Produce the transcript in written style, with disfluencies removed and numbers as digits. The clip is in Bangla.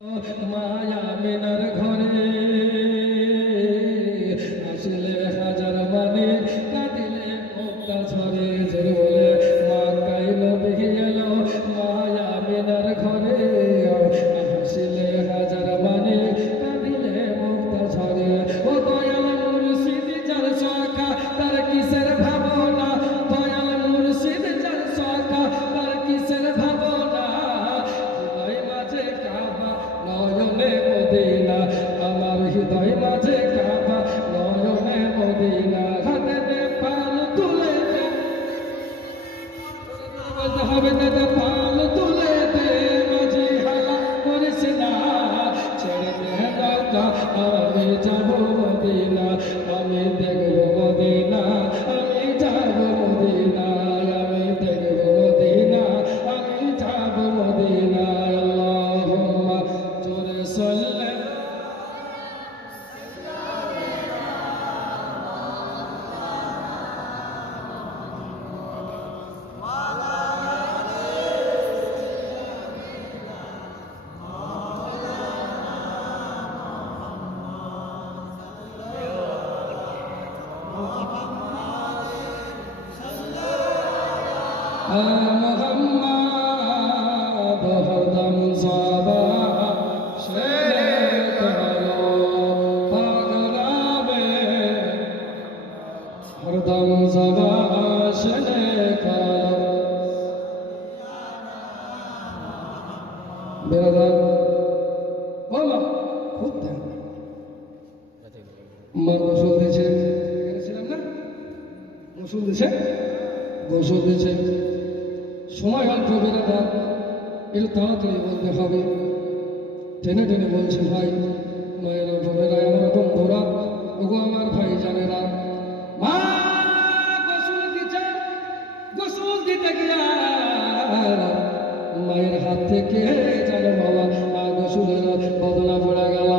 মায়া মিনার ঘরে আসলে হাজার মানে কাঁদিলে মুক্তা ঝরে ঝরে বলে মা কাইল বেহি এলো মায়া মিনার ঘরে আসলে হাজার মানে কাঁদিলে মুক্তা ঝরে ও দয়াল মুর্শিদ যার সখা তার কিসের ভাবনা দয়াল মুর্শিদ যার সখা তার কিসের ভাবনা হৃদয় মাঝে কাবা নয়নে মদিনা আমার হৃদয় মাঝে কাবা নয়নে মদিনা হাতে পাল তুলে দে হবে না পাল তুলে দে মাঝে হালা করিস না ছেড়ে দে নৌকা আমি যাব মদিনা আমি দেখব মদিনা আমি যাব মদিনা আমি দেখব মদিনা আমি যাব মদিনা আল্লাহুম্মা জোরে সাল্লি মোহাম্মদ হরদম সাবা শেরে কালো পাগলাবে হরদম সাবা শেরে কালো বেরাদার বলো খুব ধ্যান মা গোসল দিয়েছে এখানে ছিলাম না গোসল দিয়েছে গোসল দিয়েছে সময় অল্প বেরাদার একটু তাড়াতাড়ি বলতে হবে টেনে টেনে বলছে ভাই মায়েরা বোনেরা আমার বন্ধুরা ওগো আমার ভাই জানেরা মা গোসল দিতে গিয়া মায়ের হাত থেকে জানো বাবা মা গোসলের বদলা পড়ে গেল